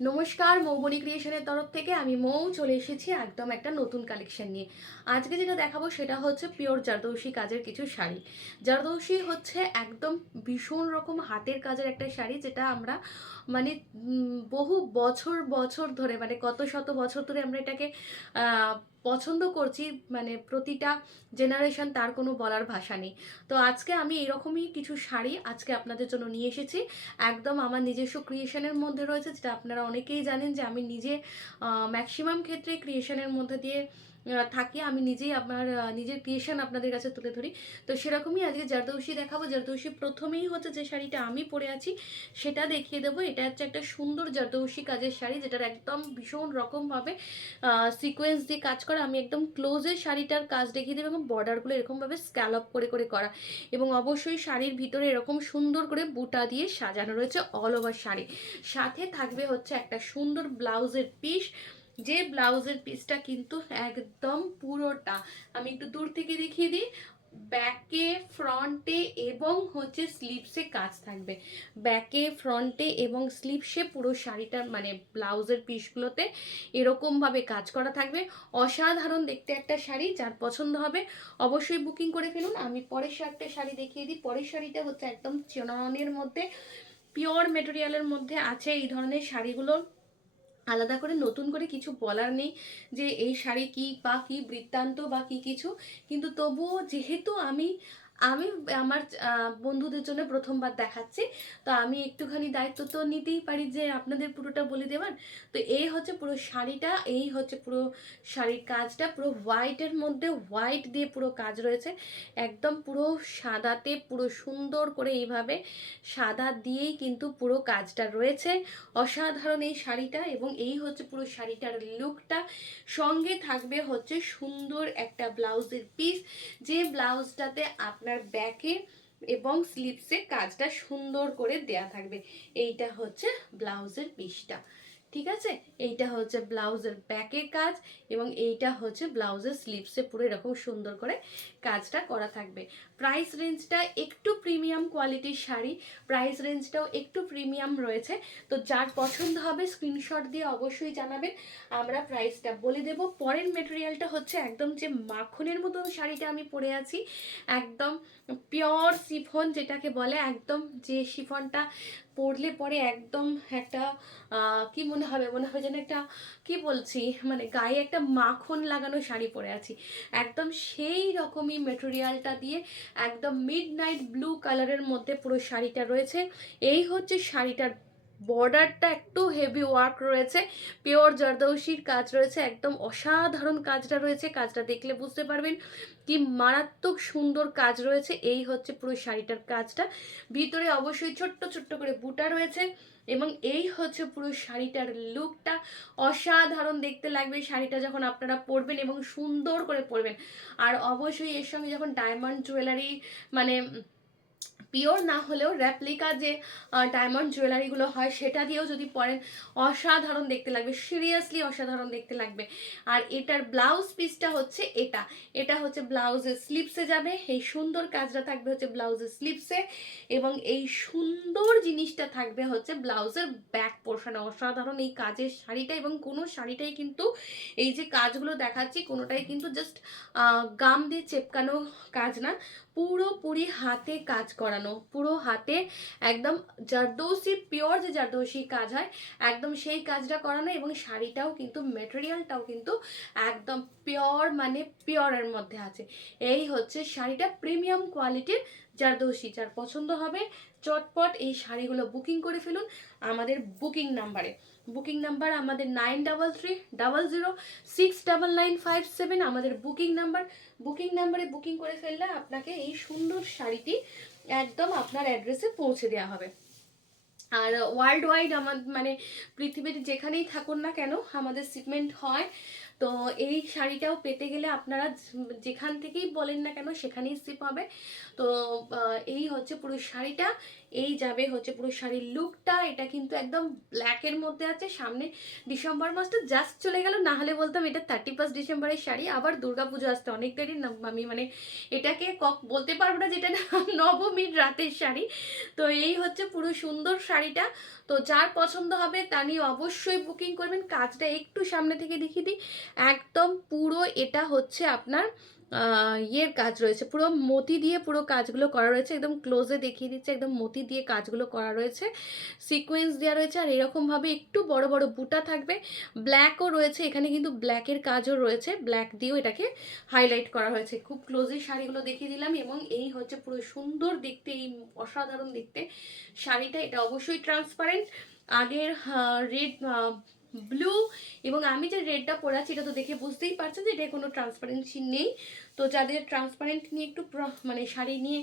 নমস্কার, মৌবনী ক্রিয়েশনের তরফ থেকে আমি মৌ চলে এসেছি একদম একটা নতুন কালেকশন নিয়ে। আজকে যেটা দেখাবো সেটা হচ্ছে পিওর জারদৌসি কাজের কিছু শাড়ি। জারদৌসি হচ্ছে একদম ভীষণ রকম হাতের কাজের একটা শাড়ি, যেটা আমরা মানে বহু বছর বছর ধরে, মানে কত শত বছর ধরে আমরা এটাকে আহ, পছন্দ করছি। মানে প্রতিটা জেনারেশন, তার কোনো বলার ভাষা নেই। তো আজকে আমি এরকমই কিছু শাড়ি আজকে আপনাদের জন্য নিয়ে এসেছি। একদম আমার নিজস্ব ক্রিয়েশনের মধ্যে রয়েছে, যেটা আপনারা অনেকেই জানেন যে আমি নিজে ম্যাক্সিমাম ক্ষেত্রে ক্রিয়েশনের মধ্যে দিয়ে থাকি। আমি নিজেই আমার নিজের ক্রিয়েশন আপনাদের কাছে তুলে ধরি। তো সেরকমই আজকে জারদৌসি দেখাবো। জারদৌসি প্রথমেই হচ্ছে যে শাড়িটা আমি পরে আছি সেটা দেখিয়ে দেবো। এটা হচ্ছে একটা সুন্দর জারদৌসি কাজের শাড়ি, যেটার একদম ভীষণ রকমভাবে সিকোয়েন্স দিয়ে কাজ করা। আমি একদম ক্লোজে শাড়িটার কাজ দেখিয়ে দেবো, এবং বর্ডারগুলো এরকমভাবে স্ক্যালপ করে করে করা। এবং অবশ্যই শাড়ির ভিতরে এরকম সুন্দর করে বুটা দিয়ে সাজানো রয়েছে অল ওভার শাড়ি। সাথে থাকবে হচ্ছে একটা সুন্দর ব্লাউজের পিস, যে ব্লাউজের পিসটা কিন্তু একদম পুরোটা, আমি একটু দূর থেকে দেখিয়ে দিই, ব্যাকে ফ্রন্টে এবং হচ্ছে স্লিভসে কাজ থাকবে। ব্যাকে ফ্রন্টে এবং স্লিভসে পুরো শাড়িটার মানে ব্লাউজের পিসগুলোতে এরকমভাবে কাজ করা থাকবে। অসাধারণ দেখতে একটা শাড়ি, যার পছন্দ হবে অবশ্যই বুকিং করে ফেলুন। আমি পরের একটা শাড়ি দেখিয়ে দিই। পরের শাড়িটা হচ্ছে একদম চিননের মধ্যে, পিওর মেটেরিয়ালের মধ্যে আছে এই ধরনের শাড়িগুলো। আলাদা করে নতুন করে কিছু বলার নেই যে এই শাড়ি কি বা কি বৃত্তান্ত বা কি কিছু, কিন্তু তবুও যেহেতু আমি আমি আমার বন্ধুদের জন্য প্রথমবার দেখাচ্ছি, তো আমি একটুখানি দায়িত্ব তো নিতেই পারি যে আপনাদের পুরোটা বলে দেওয়ার। তো এই হচ্ছে পুরো শাড়িটা, এই হচ্ছে পুরো শাড়ির কাজটা, পুরো হোয়াইটের মধ্যে হোয়াইট দিয়ে পুরো কাজ রয়েছে। একদম পুরো সাদাতে পুরো সুন্দর করে এইভাবে সাদা দিয়েই কিন্তু পুরো কাজটা রয়েছে। অসাধারণ এই শাড়িটা, এবং এই হচ্ছে পুরো শাড়িটার লুকটা। সঙ্গে থাকবে হচ্ছে সুন্দর একটা ব্লাউজের পিস, যে ব্লাউজটাতে আপনার ব্যাকে এবং স্লিভসে কাজটা সুন্দর করে দেয়া থাকবে। এইটা হচ্ছে ব্লাউজের পিসটা, ঠিক আছে? এইটা হচ্ছে ব্লাউজের ব্যাকের কাজ, এবং এইটা হচ্ছে ব্লাউজের স্লিভসে পুরো এরকম সুন্দর করে কাজটা করা থাকবে। প্রাইস রেঞ্জটা একটু প্রিমিয়াম কোয়ালিটির শাড়ি, প্রাইস রেঞ্জটাও একটু প্রিমিয়াম রয়েছে। তো যার পছন্দ হবে স্ক্রিনশট দিয়ে অবশ্যই জানাবেন, আমরা প্রাইসটা বলে দেব। পরের মেটেরিয়ালটা হচ্ছে একদম যে মাখনের মতো শাড়িটা আমি পরে আছি, একদম পিওর শিফন যেটাকে বলে, একদম যে শিফনটা পরলে পরে একদম একটা কি মনে হবে, মনে হয় যেন একটা, কি বলছি, মানে গায়ে একটা মাখন লাগানো শাড়ি পরে আছি। একদম সেই রকমই মেটেরিয়ালটা দিয়ে একদম মিড নাইট ব্লু কালারের মধ্যে পুরো শাড়িটা রয়েছে। এই হচ্ছে শাড়িটার বর্ডারটা, একটু হেভি ওয়ার্ক রয়েছে, পিওর জারদৌসির কাজ রয়েছে, একদম অসাধারণ কাজটা রয়েছে। কাজটা দেখলে বুঝতে পারবেন কি মারাত্মক সুন্দর কাজ রয়েছে। এই হচ্ছে পুরো শাড়িটার কাজটা, ভিতরে অবশ্যই ছোট্ট ছোট্ট করে বুটা রয়েছে, এবং এই হচ্ছে পুরো শাড়িটার লুকটা। অসাধারণ দেখতে লাগবে শাড়িটা যখন আপনারা পরবেন, এবং সুন্দর করে পরবেন। আর অবশ্যই এর সঙ্গে যখন ডায়মন্ড জুয়েলারি, মানে পিওর না হলেও র্যাপ্লিকা যে ডায়মন্ড জুয়েলারিগুলো হয় সেটা দিয়েও যদি পরেন, অসাধারণ দেখতে লাগবে, সিরিয়াসলি অসাধারণ দেখতে লাগবে। আর এটার ব্লাউজ পিসটা হচ্ছে এটা, এটা হচ্ছে ব্লাউজের স্লিপসে যাবে, এই সুন্দর কাজটা থাকবে হচ্ছে ব্লাউজের স্লিপসে, এবং এই সুন্দর জিনিসটা থাকবে হচ্ছে ব্লাউজের ব্যাক পোর্শনে। অসাধারণ এই কাজের শাড়িটা, এবং কোনো শাড়িটাই কিন্তু এই যে কাজগুলো দেখাচ্ছি কোনোটাই কিন্তু জাস্ট গাম দিয়ে চেপকানো কাজ না, পুরোপুরি হাতে কাজ করানো, পুরো হাতে একদম জারদৌসি, পিওর যে জারদৌসি কাজ হয় একদম সেই কাজটা করানো। এবং শাড়িটাও কিন্তু মেটেরিয়ালটাও কিন্তু একদম পিওর, মানে পিওরের মধ্যে আছে। এই হচ্ছে শাড়িটা, প্রিমিয়াম কোয়ালিটির জারদৌসি। যার পছন্দ হবে চটপট এই শাড়িগুলো বুকিং করে ফেলুন আমাদের বুকিং নাম্বারে। বুকিং নাম্বার আমাদের 9300069957, আমাদের বুকিং নাম্বার। বুকিং নাম্বারে বুকিং করে ফেললে আপনাকে এই সুন্দর শাড়িটি একদম আপনার অ্যাড্রেসে পৌঁছে দেওয়া হবে। আর ওয়ার্ল্ড ওয়াইড মানে পৃথিবীর যেখানেই থাকুন না কেন আমাদের শিপমেন্ট হয়। তো এই শাড়িটাও পেতে গেলে আপনারা যেখান থেকেই বলেন না কেন সেখানেই শিপ হবে। তো এই হচ্ছে পুরো শাড়িটা, এই যাবে হচ্ছে পুরো শাড়ির লুকটা। এটা কিন্তু একদম ব্ল্যাকের মধ্যে আছে। সামনে ডিসেম্বর মাসটা জাস্ট চলে গেল, না হলে বলতাম এটা 31 ডিসেম্বরের শাড়ি। আবার দুর্গাপুজো আসতে অনেক দেরি না, আমি মানে এটাকে বলতে পারবো না যেটা না নবমীর রাতের শাড়ি। তো এই হচ্ছে পুরো সুন্দর শাড়িটা। তো যার পছন্দ হবে তা নিয়ে অবশ্যই বুকিং করবেন। কাজটা একটু সামনে থেকে দেখিয়ে দিই, একদম পুরো এটা হচ্ছে আপনার ইয়ের কাজ রয়েছে, পুরো মতি দিয়ে পুরো কাজগুলো করা রয়েছে। একদম ক্লোজে দেখিয়ে দিচ্ছে, একদম মতি দিয়ে কাজগুলো করা রয়েছে, সিকোয়েন্স দেওয়া রয়েছে। আর এরকমভাবে একটু বড় বড় বুটা থাকবে, ব্ল্যাকও রয়েছে এখানে, কিন্তু ব্ল্যাকের কাজও রয়েছে, ব্ল্যাক দিয়েও এটাকে হাইলাইট করা হয়েছে। খুব ক্লোজে শাড়িগুলো দেখিয়ে দিলাম। এবং এই হচ্ছে পুরো সুন্দর দেখতে, এই অসাধারণ দেখতে শাড়িটা। এটা অবশ্যই ট্রান্সপারেন্ট, আগের রেড ব্লু এবং আমি যে রেডটা পরে আছি এটা তো দেখে বুঝতেই পারছেন যে এটা কোনো ট্রান্সপারেন্সি নেই। তো যাদের ট্রান্সপারেন্ট নিয়ে একটু মানে শাড়ি নিয়ে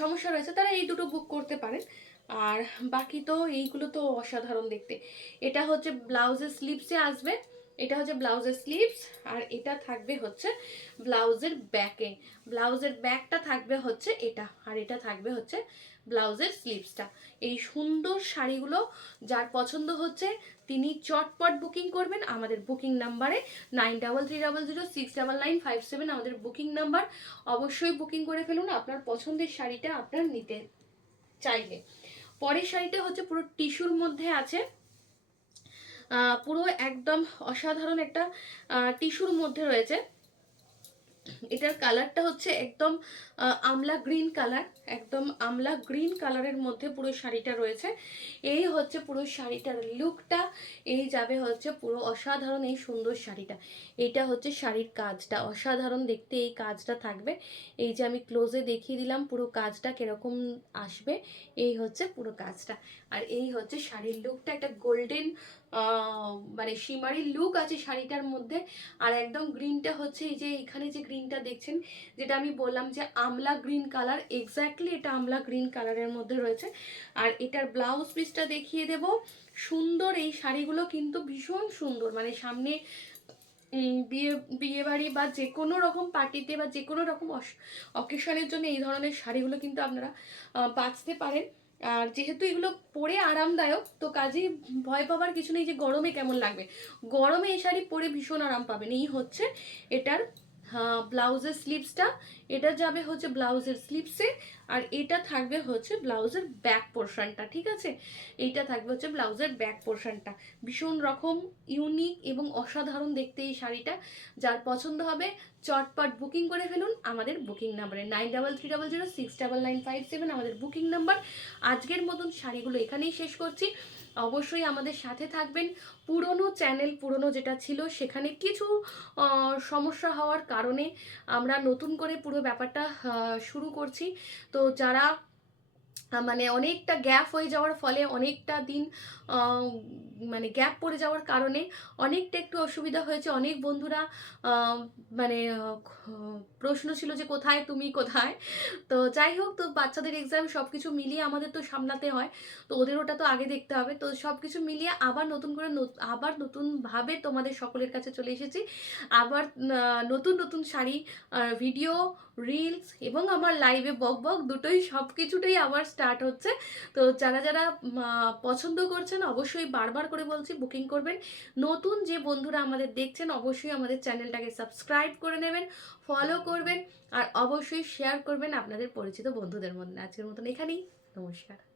সমস্যা রয়েছে তারা এই দুটো বুক করতে পারেন। আর বাকি তো এইগুলো তো অসাধারণ দেখতে। এটা হচ্ছে ব্লাউজের স্লিভসে আসবে, এটা হচ্ছে ব্লাউজের স্লিভস। আর এটা থাকবে হচ্ছে ব্লাউজের ব্যাকে, ব্লাউজের ব্যাকটা থাকবে হচ্ছে এটা, আর এটা থাকবে হচ্ছে ব্লাউজের স্লিভসটা। এই সুন্দর শাড়িগুলো যার পছন্দ হচ্ছে তিনি চটপট বুকিং করবেন আমাদের বুকিং নাম্বারে 9300069957 আমাদের বুকিং নাম্বার। অবশ্যই বুকিং করে ফেলুন আপনার পছন্দের শাড়িটা আপনার নিতে চাইলে। পরের শাড়িটা হচ্ছে পুরো টিস্যুর মধ্যে আছে, পুরো একদম অসাধারণ একটা টিস্যুর মধ্যে রয়েছে। এটার কালারটা হচ্ছে একদম আমলা গ্রিন কালার, একদম আমলা গ্রিন কালারের মধ্যে পুরো শাড়িটা রয়েছে। এই হচ্ছে পুরো শাড়িটার লুকটা। এই যাবে হচ্ছে পুরো অসাধারণ এই সুন্দর শাড়িটা। এইটা হচ্ছে শাড়ির কাজটা, অসাধারণ দেখতে এই কাজটা থাকবে। এই যে আমি ক্লোজে দেখিয়ে দিলাম পুরো কাজটা কিরকম আসবে, এই হচ্ছে পুরো কাজটা। আর এই হচ্ছে শাড়ির লুকটা, একটা গোল্ডেন মানে শিমারি লুক আছে শাড়িটার মধ্যে। আর একদম গ্রিনটা হচ্ছে এই যে এখানে যে গ্রিনটা দেখছেন, যেটা আমি বললাম যে আমলা গ্রিন কালার, এক্স্যাক্টলি এটা আমলা গ্রিন কালারের মধ্যে রয়েছে। আর এটার ব্লাউজ পিসটা দেখিয়ে দেব। সুন্দর এই শাড়িগুলো কিন্তু ভীষণ সুন্দর, মানে সামনে বিয়ে বিয়ে বাড়ি বা যে কোনো রকম পার্টিতে বা যে কোনো রকম অকেশনের জন্য এই ধরনের শাড়িগুলো কিন্তু আপনারা বাঁচতে পারেন। আর যেহেতু এগুলো পরে আরামদায়ক, তো কাজেই ভয় পাবার কিছু নেই যে গরমে কেমন লাগবে। গরমে এই শাড়ি পরে ভীষণ আরাম পাবেন। এই হচ্ছে এটার ব্লাউজের স্লিভসটা, এটা যাবে হচ্ছে ব্লাউজের স্লিভসে। আর এটা থাকবে হচ্ছে ব্লাউজের ব্যাক পোর্শনটা, ঠিক আছে? এইটা থাকবে হচ্ছে ব্লাউজের ব্যাক পোর্শনটা। ভীষণ রকম ইউনিক এবং অসাধারণ দেখতে এই শাড়িটা। যার পছন্দ হবে চটপট বুকিং করে ফেলুন আমাদের বুকিং নাম্বারে 9300069957 আমাদের বুকিং নাম্বার। আজকের মতন শাড়িগুলো এখানেই শেষ করছি। অবশ্যই আমাদের সাথে থাকবেন। পুরনো চ্যানেল, পুরনো যেটা ছিল সেখানে কিছু সমস্যা হওয়ার কারণে আমরা নতুন করে পুরো ব্যাপারটা শুরু করছি। তো যারা মানে অনেকটা গ্যাপ হয়ে যাওয়ার ফলে, অনেকটা দিন মানে গ্যাপ পড়ে যাওয়ার কারণে অনেকটা একটু অসুবিধা হয়েছে। অনেক বন্ধুরা মানে প্রশ্ন ছিল যে কোথায় তুমি, কোথায়। তো যাই হোক, তো বাচ্চাদের এক্সাম সব কিছু মিলিয়ে আমাদের তো সামলাতে হয়, তো ওদের ওটা তো আগে দেখতে হবে। তো সব কিছু মিলিয়ে আবার নতুন করে আবার নতুনভাবে তোমাদের সকলের কাছে চলে এসেছি। আবার নতুন নতুন শাড়ি ভিডিও, রিলস এবং আমার লাইভে বক বক দুটোই, সব কিছুটাই আবার স্টার্ট হচ্ছে। তো যারা যারা পছন্দ করছেন অবশ্যই বারবার করে বলছি বুকিং করবেন। নতুন যে বন্ধুরা আমাদের দেখছেন অবশ্যই আমাদের চ্যানেলটাকে সাবস্ক্রাইব করে নেবেন, ফলো করবেন আর অবশ্যই শেয়ার করবেন আপনাদের পরিচিত বন্ধুদের মধ্যে। আজকের মতন এখানেই, নমস্কার।